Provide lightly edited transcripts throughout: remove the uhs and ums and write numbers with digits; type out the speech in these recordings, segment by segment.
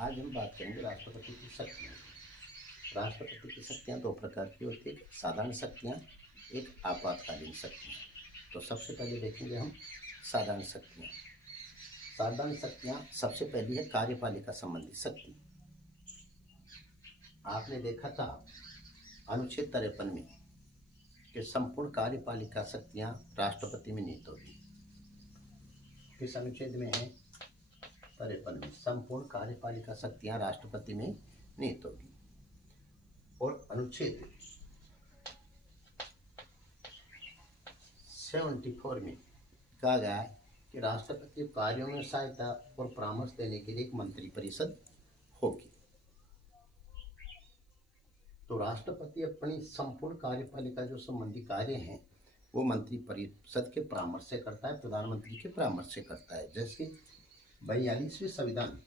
आज हम बात करेंगे राष्ट्रपति की शक्तियाँ। राष्ट्रपति की शक्तियाँ दो प्रकार की होती है, एक साधारण शक्तियाँ, एक आपातकालीन शक्तियाँ। तो सबसे पहले देखेंगे हम साधारण शक्तियाँ। साधारण शक्तियाँ सबसे पहली है कार्यपालिका संबंधी शक्ति। आपने देखा था अनुच्छेद 53 में कि संपूर्ण कार्यपालिका शक्तियाँ राष्ट्रपति में निहित होती। किस अनुच्छेद में है? 53 में संपूर्ण कार्यपालिका शक्तियां राष्ट्रपति में निहित होगी। और अनुच्छेद 74 में कहा गया है कि राष्ट्रपति कार्यों में सहायता और परामर्श देने के लिए एक मंत्रिपरिषद होगी। तो राष्ट्रपति अपनी संपूर्ण कार्यपालिका जो संबंधी कार्य हैं वो मंत्रिपरिषद के परामर्श से करता है, प्रधानमंत्री के परामर्श से करता है। जैसे 42वें संविधान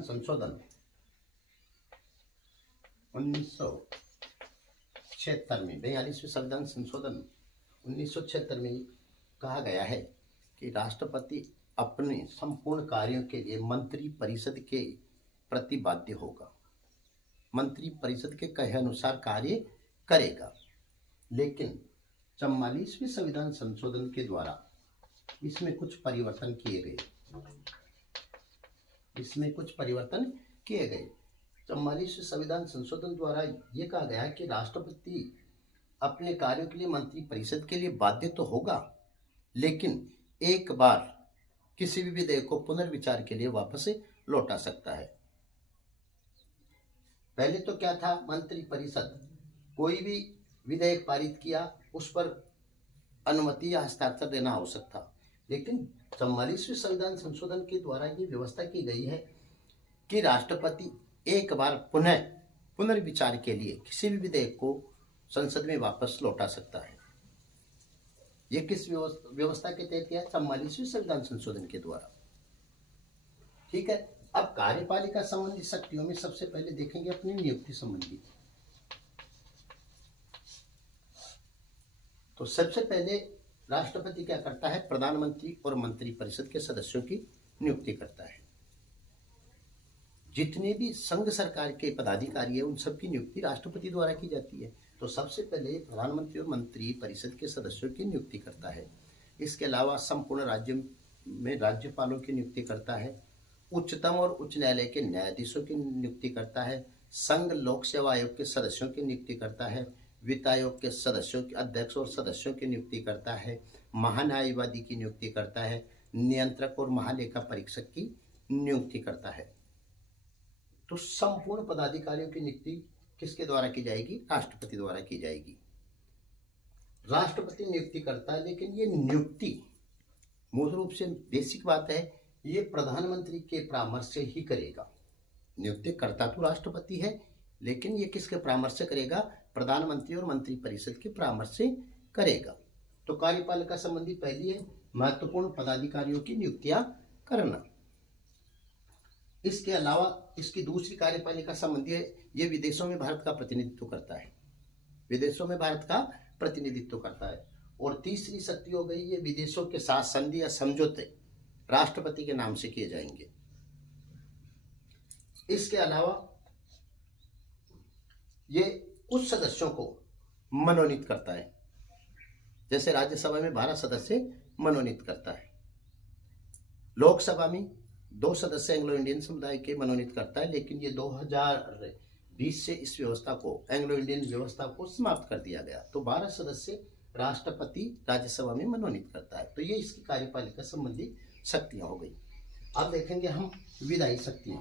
संशोधन 1976 में 42वें संविधान संशोधन 1976 में कहा गया है कि राष्ट्रपति अपने संपूर्ण कार्यों के लिए मंत्रिपरिषद के प्रति बाध्य होगा, मंत्रिपरिषद के कहे अनुसार कार्य करेगा। लेकिन 44वें संविधान संशोधन के द्वारा इसमें कुछ परिवर्तन किए गए। 44वें संविधान संशोधन द्वारा ये कहा गया कि राष्ट्रपति अपने कार्यों के लिए मंत्रिपरिषद के लिए बाध्य तो होगा, लेकिन एक बार किसी भी विधेयक को पुनर्विचार के लिए वापस लौटा सकता है। पहले तो क्या था, मंत्रिपरिषद कोई भी विधेयक पारित किया उस पर अनुमति या हस्ताक्षर देना आवश्यक था। लेकिन 44वें संविधान संशोधन के द्वारा ये व्यवस्था की गई है कि राष्ट्रपति एक बार पुनर्विचार के लिए किसी भी विधेयक को संसद में वापस लौटा सकता है। ये किस व्यवस्था के तहत किया? 44वें संविधान संशोधन के द्वारा। ठीक है। अब कार्यपालिका संबंधी शक्तियों में सबसे पहले देखेंगे अपनी नियुक्ति संबंधी। तो सबसे पहले राष्ट्रपति क्या करता है? प्रधानमंत्री और मंत्रिपरिषद के सदस्यों की नियुक्ति करता है। जितने भी संघ सरकार के पदाधिकारी है उन सबकी नियुक्ति राष्ट्रपति द्वारा की जाती है। तो सबसे पहले प्रधानमंत्री और मंत्रिपरिषद के सदस्यों की नियुक्ति करता है। इसके अलावा संपूर्ण राज्य में राज्यपालों की नियुक्ति करता है, उच्चतम और उच्च न्यायालय के न्यायाधीशों की नियुक्ति करता है, संघ लोक सेवा आयोग के सदस्यों की नियुक्ति करता है, वित्त आयोग के सदस्यों के अध्यक्ष और सदस्यों की नियुक्ति करता है, महान्यायवादी की नियुक्ति करता है, नियंत्रक और महालेखा परीक्षक की नियुक्ति करता है। तो संपूर्ण पदाधिकारियों की नियुक्ति किसके द्वारा की जाएगी? राष्ट्रपति द्वारा की जाएगी। राष्ट्रपति नियुक्ति करता है, लेकिन ये नियुक्ति मूल रूप से बेसिक बात है, ये प्रधानमंत्री के परामर्श से ही करेगा। नियुक्ति करता तो राष्ट्रपति है, लेकिन ये किसके परामर्श से करेगा? प्रधानमंत्री और मंत्रिपरिषद के परामर्श से करेगा। तो कार्यपालिका संबंधी पहली है महत्वपूर्ण पदाधिकारियों की नियुक्तियां करना। इसके अलावा इसकी दूसरी कार्यपालिका संबंधी है, ये विदेशों में भारत का प्रतिनिधित्व करता है। विदेशों में भारत का प्रतिनिधित्व करता है। और तीसरी शक्ति हो गई, ये विदेशों के साथ संधि या समझौते राष्ट्रपति के नाम से किए जाएंगे। इसके अलावा ये कुछ सदस्यों को मनोनीत करता है। जैसे राज्यसभा में 12 सदस्य मनोनीत करता है, लोकसभा में 2 सदस्य एंग्लो इंडियन समुदाय के मनोनीत करता है। लेकिन ये 2020 से इस व्यवस्था को, एंग्लो इंडियन व्यवस्था को समाप्त कर दिया गया। तो 12 सदस्य राष्ट्रपति राज्यसभा में मनोनीत करता है। तो ये इसकी कार्यपालिका संबंधी शक्तियां हो गई। अब देखेंगे हम विधायी शक्तियां।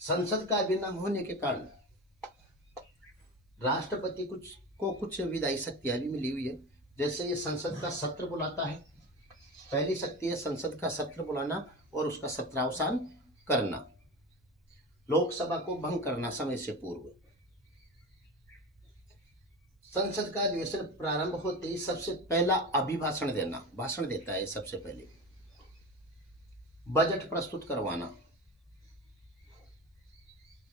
संसद का अभिन्न होने के कारण राष्ट्रपति कुछ विधायी शक्तियां भी मिली हुई है। जैसे ये संसद का सत्र बुलाता है। पहली शक्ति है संसद का सत्र बुलाना और उसका सत्रावसान करना, लोकसभा को भंग करना समय से पूर्व। संसद का अधिवेशन प्रारंभ होते ही सबसे पहला अभिभाषण देना, भाषण देता है सबसे पहले। बजट प्रस्तुत करवाना,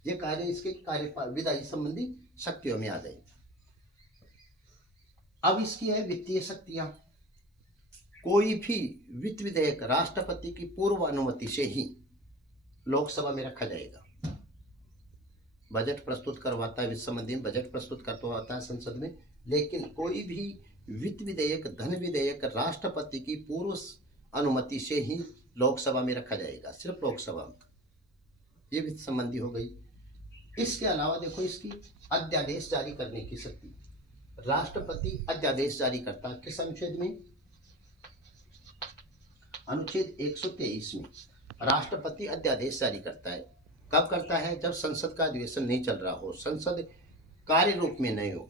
ये कार्य इसके विधायी संबंधी शक्तियों में आ गए। अब इसकी है वित्तीय शक्तियां। कोई भी वित्त विधेयक राष्ट्रपति की पूर्व अनुमति से ही लोकसभा में रखा जाएगा। बजट प्रस्तुत करवाता है, वित्त संबंधी बजट प्रस्तुत करवाता है संसद में, लेकिन कोई भी वित्त विधेयक, धन विधेयक राष्ट्रपति की पूर्व अनुमति से ही लोकसभा में रखा जाएगा, सिर्फ लोकसभा में। ये वित्त संबंधी हो गई। इसके अलावा देखो, इसकी अध्यादेश जारी करने की शक्ति, राष्ट्रपति अध्यादेश जारी करता है। किस अनुच्छेद में? अनुच्छेद 123 में राष्ट्रपति अध्यादेश जारी करता है। कब करता है? जब संसद का अधिवेशन नहीं चल रहा हो, संसद कार्य रूप में नहीं हो,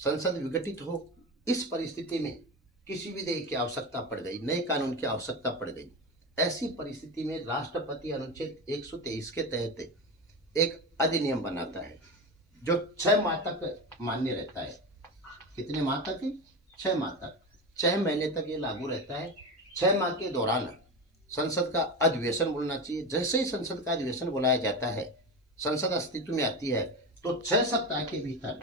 संसद विघटित हो। इस परिस्थिति में किसी विधेयक की आवश्यकता पड़ गई, नए कानून की आवश्यकता पड़ गई। ऐसी परिस्थिति में राष्ट्रपति अनुच्छेद 123 के तहत एक अधिनियम बनाता है जो 6 माह तक मान्य रहता है। कितने माह तक? 6 माह तक, 6 महीने तक ये लागू रहता है। 6 माह के दौरान संसद का अधिवेशन बोलना चाहिए। जैसे ही संसद का अधिवेशन बुलाया जाता है, संसद अस्तित्व में आती है, तो 6 सप्ताह के भीतर,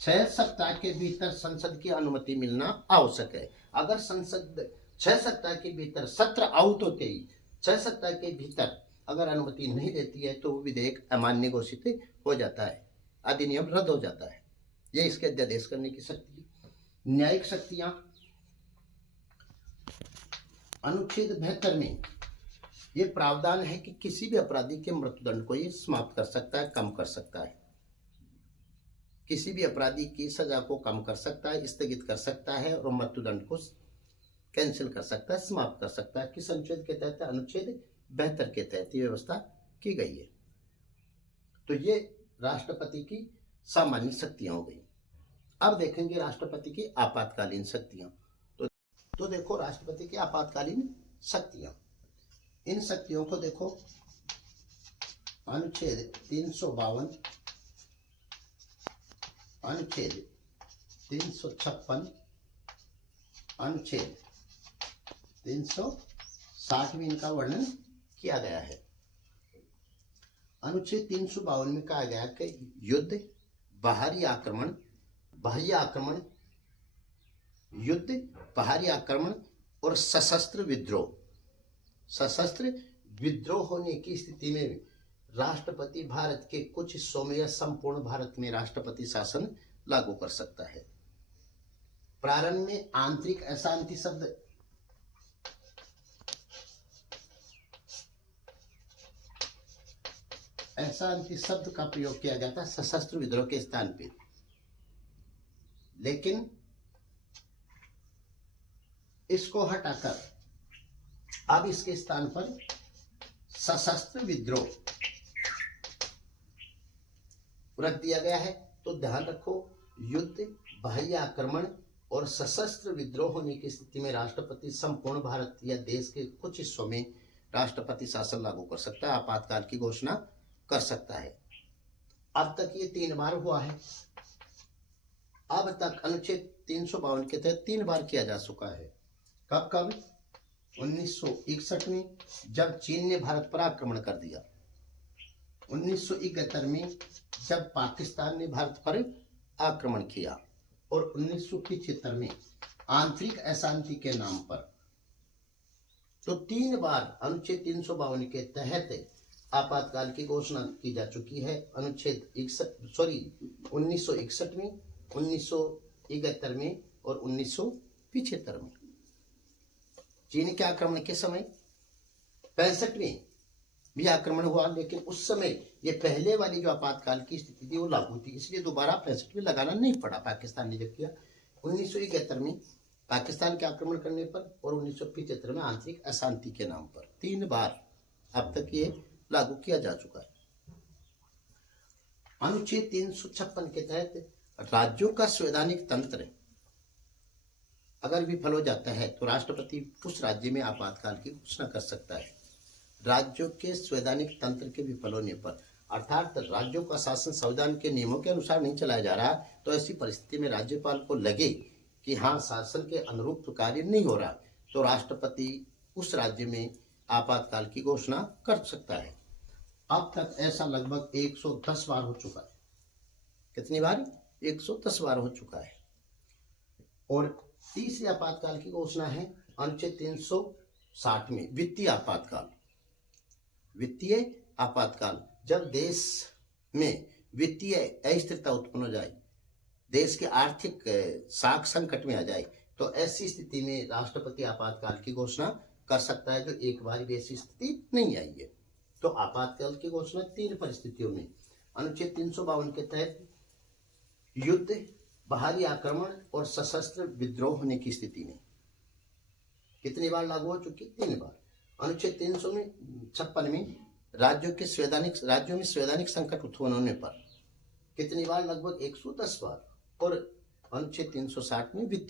6 सप्ताह के भीतर संसद की अनुमति मिलना आवश्यक है। अगर संसद 6 सप्ताह के भीतर सत्र आउट होते ही 6 सप्ताह के भीतर अगर अनुमति नहीं देती है तो वो विधेयक अमान्य घोषित हो जाता है, अधिनियम रद्द हो जाता है। यह इसके अध्यादेश करने की शक्ति है। न्यायिक शक्तियां, अनुच्छेद 72 में ये प्रावधान है कि किसी भी अपराधी के मृत्युदंड को ये समाप्त कर सकता है, कम कर सकता है। किसी भी अपराधी की सजा को कम कर सकता है, स्थगित कर सकता है और मृत्युदंड को कैंसिल कर सकता है, समाप्त कर सकता है। किस अनुच्छेद के तहत? अनुच्छेद 72 के तहत ये व्यवस्था की गई है। तो ये राष्ट्रपति की सामान्य शक्तियां हो गई। अब देखेंगे राष्ट्रपति की आपातकालीन शक्तियां। तो देखो राष्ट्रपति की आपातकालीन शक्तियां, इन शक्तियों को देखो, अनुच्छेद 352, अनुच्छेद 356, अनुच्छेद 360 में इनका वर्णन किया गया है। अनुच्छेद 352 में कहा गया कि युद्ध, बाहरी आक्रमण, बाह्य आक्रमण, युद्ध, बाहरी आक्रमण और सशस्त्र विद्रोह, सशस्त्र विद्रोह होने की स्थिति में राष्ट्रपति भारत के कुछ हिस्सों में या संपूर्ण भारत में राष्ट्रपति शासन लागू कर सकता है। प्रारंभ में आंतरिक अशांति शब्द, अशांति शब्द का प्रयोग किया जाता है सशस्त्र विद्रोह के स्थान पे, लेकिन इसको हटाकर अब इसके स्थान पर सशस्त्र विद्रोह रख दिया गया है। तो ध्यान रखो, युद्ध, बाह्य आक्रमण और सशस्त्र विद्रोह होने की स्थिति में राष्ट्रपति संपूर्ण भारत या देश के कुछ हिस्सों में राष्ट्रपति शासन लागू कर सकता है, आपातकाल की घोषणा कर सकता है। अब तक ये 3 बार हुआ है। अब तक अनुच्छेद 352 के तहत 3 बार किया जा चुका है। कब कब? 1961 में जब चीन ने भारत पर आक्रमण कर दिया, 1971 में जब पाकिस्तान ने भारत पर आक्रमण किया और 1975 में आंतरिक अशांति के नाम पर। तो 3 बार अनुच्छेद 352 के तहत आपातकाल की घोषणा की जा चुकी है। अनुच्छेद 1961 में, 1971 में और 1975 में। चीन के आक्रमण के समय 65 में भी आक्रमण हुआ, लेकिन उस समय ये पहले वाली जो आपातकाल की स्थिति थी वो लागू थी, इसलिए दोबारा 65 में लगाना नहीं पड़ा। पाकिस्तान ने जब किया 1971 में पाकिस्तान के आक्रमण करने पर और 1975 में आंतरिक अशांति के नाम पर 3 बार अब तक ये लागू किया जा चुका है। अनुच्छेद 356 के तहत राज्यों का संवैधानिक तंत्र अगर विफल हो जाता है तो राष्ट्रपति उस राज्य में आपातकाल की घोषणा कर सकता है। राज्यों के संवैधानिक तंत्र के विफल होने पर, अर्थात राज्यों का शासन संविधान के नियमों के अनुसार नहीं चलाया जा रहा, तो ऐसी परिस्थिति में राज्यपाल को लगे कि हाँ शासन के अनुरूप कार्य नहीं हो रहा, तो राष्ट्रपति उस राज्य में आपातकाल की घोषणा कर सकता है। अब तक ऐसा लगभग 110 बार हो चुका है। कितनी बार? 110 बार हो चुका है। और तीसरी आपातकाल की घोषणा है अनुच्छेद 360 में वित्तीय आपातकाल। वित्तीय आपातकाल, जब देश में वित्तीय अस्थिरता उत्पन्न हो जाए, देश के आर्थिक साख संकट में आ जाए, तो ऐसी स्थिति में राष्ट्रपति आपातकाल की घोषणा कर सकता है, जो एक बार भी ऐसी स्थिति नहीं आई है। तो आपातकाल की घोषणा 3 परिस्थितियों में, अनुच्छेद 352 के तहत युद्ध, बाहरी आक्रमण और सशस्त्र विद्रोह होने की स्थिति में। कितनी बार लागू हो चुकी? 3 बार। अनुच्छेद 356 में राज्यों में संवैधानिक संकट उत्पन्न होने पर कितनी बार? लगभग 110 बार। और अनुच्छेद 360 में वित्तीय